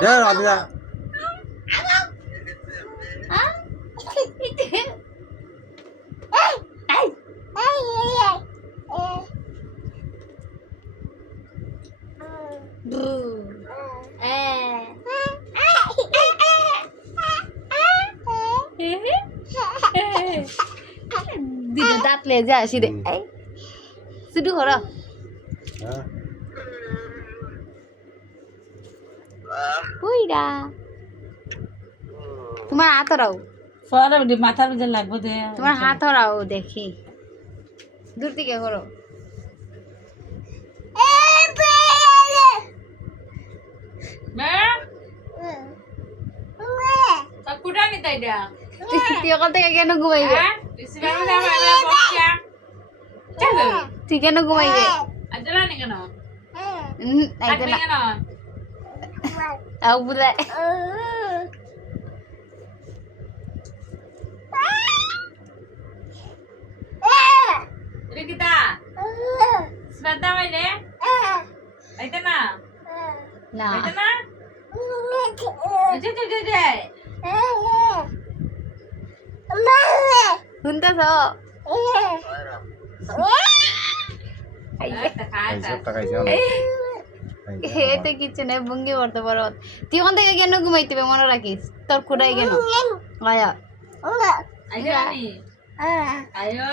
Ya, Radya. Dito daat le ja si de. Sudu hora. Huida. তোমার হাত ধরাও পরে মাথার মধ্যে লাগবে দে তোমার হাত ধরাও দেখি দূর থেকে করো কুটা নি তাই দা তুই ওখান থেকে কেন ঘুমাইবে তুই কেন ঘুমাইবে আজলা নি কেন আইতে না কেন আউ বুঝাই Rikita. Sebentar aja deh. Ayo na. না Ayo na. Aja. শুনতেছ এতে কিছু নেই ভঙ্গি করতে পারো তুই ওখান থেকে কেন ঘুমাইতে হবে মনে রাখিস তোর খুঁড়াই কেন আয়া Ayo ni. Ayo.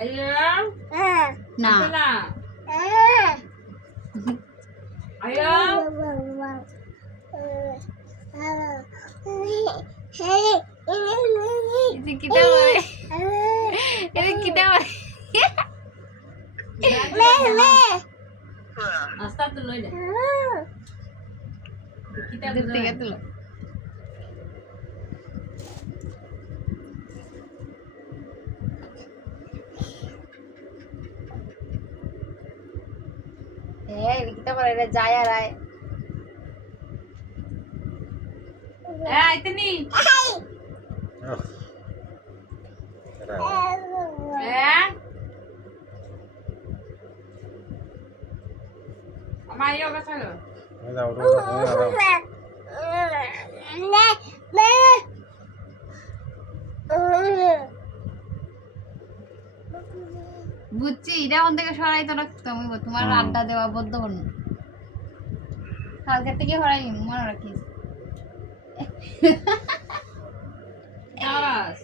Ayo. না Na. Ayo. itu kita boleh itu kita boleh Asta dulu aja. Kita itu tiga dulu ini kita boleh ada jaya rai Itu nih. Mama ayo ke sana. বুঝছি এটা ওখান থেকে সরাই তো রাখতাম তোমার আড্ডা দেওয়া বদ্ধ হন কালকে থেকে সরাই মনে রাখিস Terus.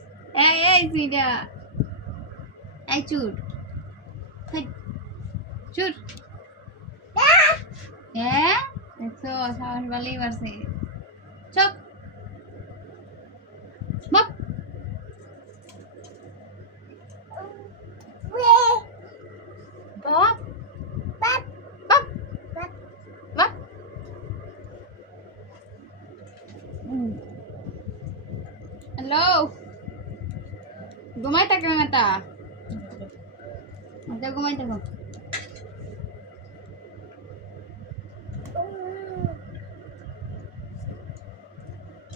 এই সিডা এই চুট চুট হ্যাঁ দেখছো সাহস ভালোই পারছে চুপ বাপ বাপ বাপ বাপ বাপ হ্যালো ঘুমাই থাকে মেটা ঘুমাই থাকো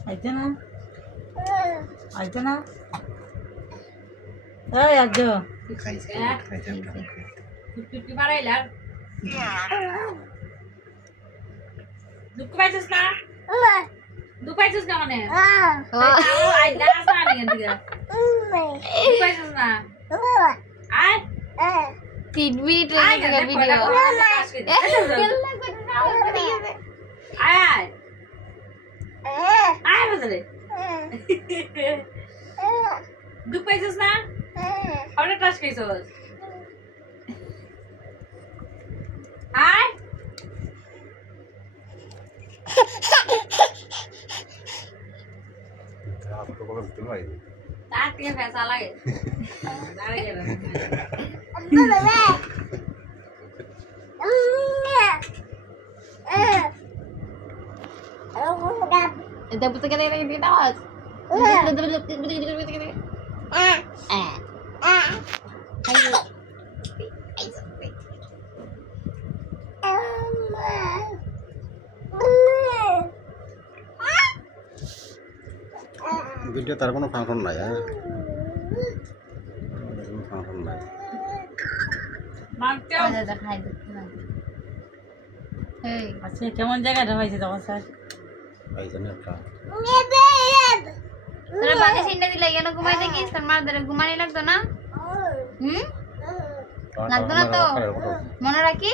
Ayo na. Ayo na. Ayo. Cuci parai lah. Duk paicus na? Duk paicus ka mana? Tahu ay das na dengan tiga. Duk paicus na? Ay? 3 minute হয়ে গেছে video Ay. Ay betul. Duk paicus na? Apa touch kaisos? Ay? Tak dia biasa lagi. এটা বুঝতে গেলে এটা আওয়াজ video তার কোনো function নাই হ্যাঁ কোনো ফাংশন নাই Mantap. খাই দেখতে এই আচ্ছা কেমন জায়গাটা হয়েছে তোমার স্যার এই জন্য একটা তোরা বাগে সিন্ডা দিলে কেন ঘুমাইতে গিস তোর মার ধরে ঘুমানি লাগতো না হুম লাগতো না তো মনে রাখিস